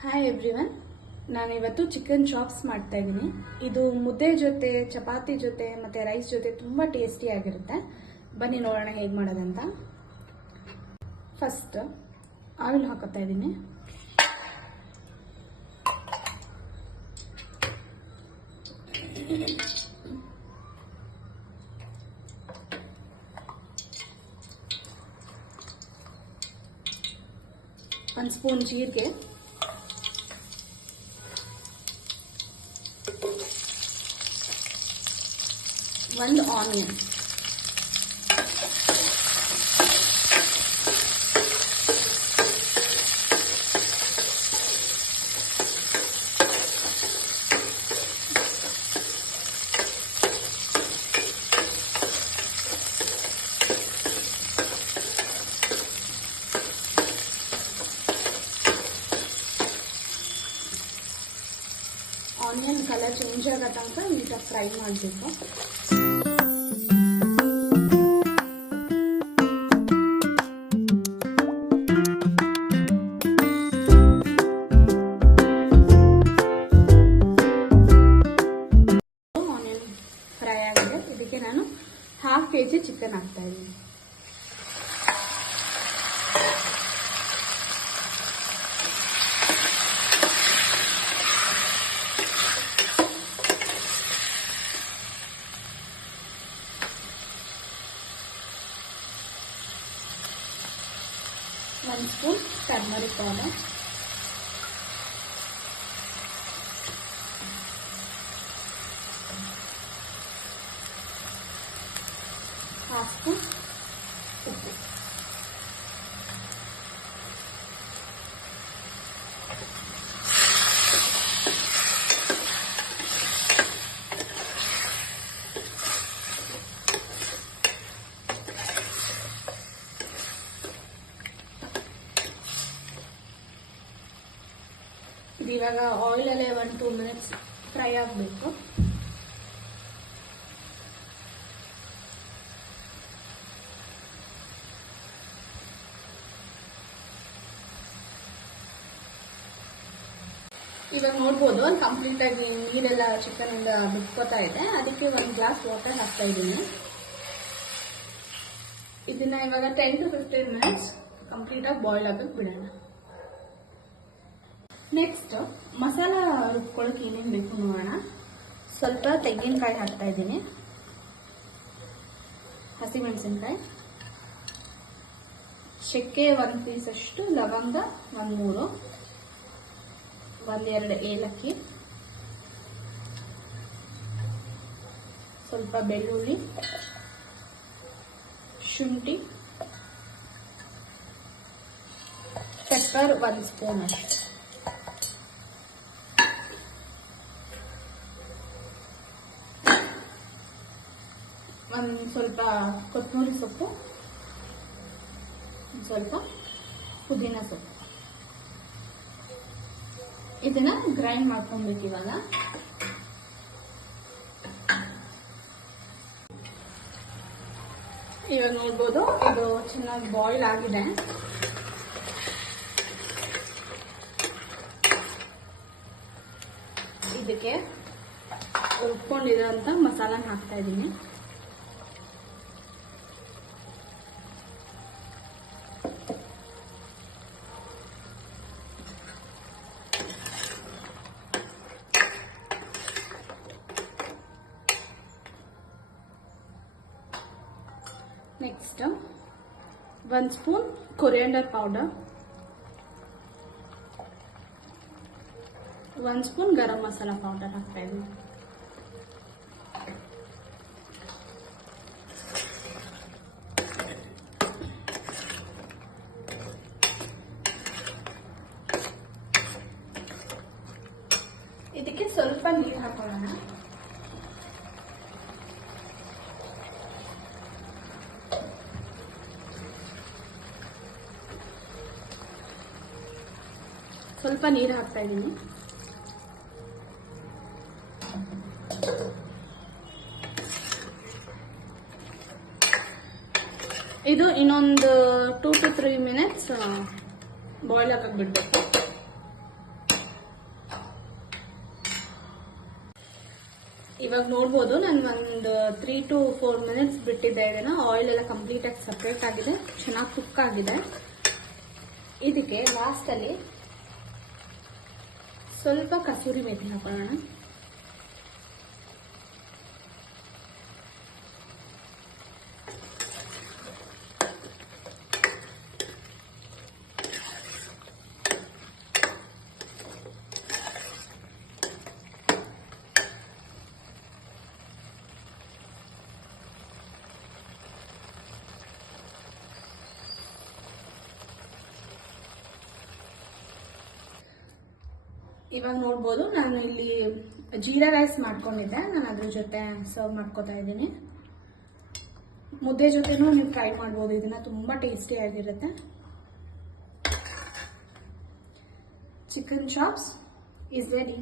Hi everyone, ನಾನಿವತ್ತು chicken chops ಮಾಡ್ತಾ ಇದ್ದೀನಿ. ಇದು ಮುದ್ದೆ ಜೊತೆ, ಚಪಾತಿ ಜೊತೆ ಮತ್ತು ರೈಸ್ ಜೊತೆ ತುಂಬ ಟೇಸ್ಟಿಯಾಗಿರುತ್ತೆ. ಬನ್ನಿ ನೋಡೋಣ ಹೇಗೆ ಮಾಡೋದಂತ. ಫಸ್ಟ್ ಆಯಿಲ್ ಹಾಕೋತಾ ಇದ್ದೀನಿ. ಒಂದು ಸ್ಪೂನ್ ಜೀರಿಗೆ, ಒಂದು ಆನಿಯನ್, ಆನಿಯನ್ ಕಲರ್ ಚೇಂಜ್ ಆಗೋ ತನಕ ನೀಟಾಗಿ ಫ್ರೈ ಮಾಡಬೇಕು. ಆನಿಯನ್ ಫ್ರೈ ಆಗಿದೆ. ಇದಕ್ಕೆ ನಾನು 1/2 kg ಚಿಕನ್ ಹಾಕ್ತಾ ಇದ್ದೀನಿ. ಒಂದು spoon turmeric powder, half spoon ಉಪ್ಪು, ಇವಾಗ ಆಯಿಲಲ್ಲೇ 1-2 ಮಿನಿಟ್ಸ್ ಫ್ರೈ ಆಗಬೇಕು. ಇವಾಗ ನೋಡ್ಬೋದು ಅಲ್ಲಿ ಕಂಪ್ಲೀಟ್ ಆಗಿ ನೀರೆಲ್ಲ ಚಿಕನ್ ಇಂದ ಬಿಟ್ಕೋತಾ ಇದೆ. ಅದಕ್ಕೆ 1 ಗ್ಲಾಸ್ ವಾಟರ್ ಹಾಕ್ತಾ ಇದ್ದೀನಿ. ಇದನ್ನ ಇವಾಗ 10 to 15 ಮಿನಿಟ್ಸ್ ಕಂಪ್ಲೀಟ್ ಆಗಿ ಬಾಯ್ಲ್ ಆಗಕ್ಕೆ ಬಿಡೋಣ. ನೆಕ್ಸ್ಟ್ ಮಸಾಲ ರುಬ್ಕೊಳ್ಳೋಕೆ ಏನೇನು ಬೇಕು ನೋಡೋಣ. ಸ್ವಲ್ಪ ತೆಂಗಿನಕಾಯಿ ಹಾಕ್ತಾ ಇದ್ದೀನಿ, ಹಸಿಮೆಣಸಿನ್ಕಾಯಿ, ಚಕ್ಕೆ 1 ಪೀಸ್ ಅಷ್ಟು, ಲವಂಗ 1-3, 1-2 ಏಲಕ್ಕಿ, ಸ್ವಲ್ಪ ಬೆಳ್ಳುಳ್ಳಿ, ಶುಂಠಿ, ಪೆಪ್ಪರ್ 1 ಸ್ಪೂನ್ ಅಷ್ಟು, ಒಂದು ಸ್ವಲ್ಪ ಕೊತ್ತಂಬರಿ ಸೊಪ್ಪು, ಸ್ವಲ್ಪ ಪುದೀನ ಸೊಪ್ಪು. ಇದನ್ನ ಗ್ರೈಂಡ್ ಮಾಡ್ಕೊಬೇಕು. ಇವಾಗ ನೋಡ್ಬೋದು ಇದು ಚೆನ್ನಾಗಿ ಬಾಯ್ಲ್ ಆಗಿದೆ. ಇದಕ್ಕೆ ರುಬ್ಕೊಂಡಿರೋಂಥ ಮಸಾಲಾನ ಹಾಕ್ತಾ ಇದ್ದೀನಿ. Next 1 spoon coriander powder, 1 spoon garam masala powder ಹಾಕ್ತಾ ಇದ್ದೀನಿ. ಇದಕ್ಕೆ ಸ್ವಲ್ಪ ನೀರು ಹಾಕೊಳ್ಳೋಣ. ಸ್ವಲ್ಪ ನೀರು ಹಾಕ್ತಾ ಇದ್ದೀನಿ. ಇದು ಇನ್ನೊಂದು 2 to 3 ಮಿನಿಟ್ಸ್ ಬಾಯ್ಲ್ ಆಗಕ್ಕೆ ಬಿಡಬೇಕು. ಇವಾಗ ನೋಡ್ಬೋದು ನಾನು ಒಂದು 3 to 4 ಮಿನಿಟ್ಸ್ ಬಿಟ್ಟಿದ್ದೆ. ಇದನ್ನ ಆಯಿಲ್ ಎಲ್ಲ ಕಂಪ್ಲೀಟ್ ಆಗಿ ಸಪ್ರೇಟ್ ಆಗಿದೆ, ಚೆನ್ನಾಗಿ ಕುಕ್ ಆಗಿದೆ. ಇದಕ್ಕೆ ಲಾಸ್ಟ್ ಅಲ್ಲಿ ಸ್ವಲ್ಪ ಕಸೂರಿ ಮೇಥಿ ಹಾಕೊಳ್ಳೋಣ. ಇವಾಗ ನೋಡ್ಬೋದು ನಾನು ಇಲ್ಲಿ ಜೀರಾ ರೈಸ್ ಮಾಡ್ಕೊಂಡಿದ್ದೆ, ನಾನು ಅದ್ರ ಜೊತೆ ಸರ್ವ್ ಮಾಡ್ಕೋತಾ ಇದ್ದೀನಿ. ಮುದ್ದೆ ಜೊತೆನೂ ನೀವು ಟ್ರೈ ಮಾಡ್ಬೋದು, ಇದನ್ನ ತುಂಬಾ ಟೇಸ್ಟಿ ಆಗಿರುತ್ತೆ. Chicken chops is ready.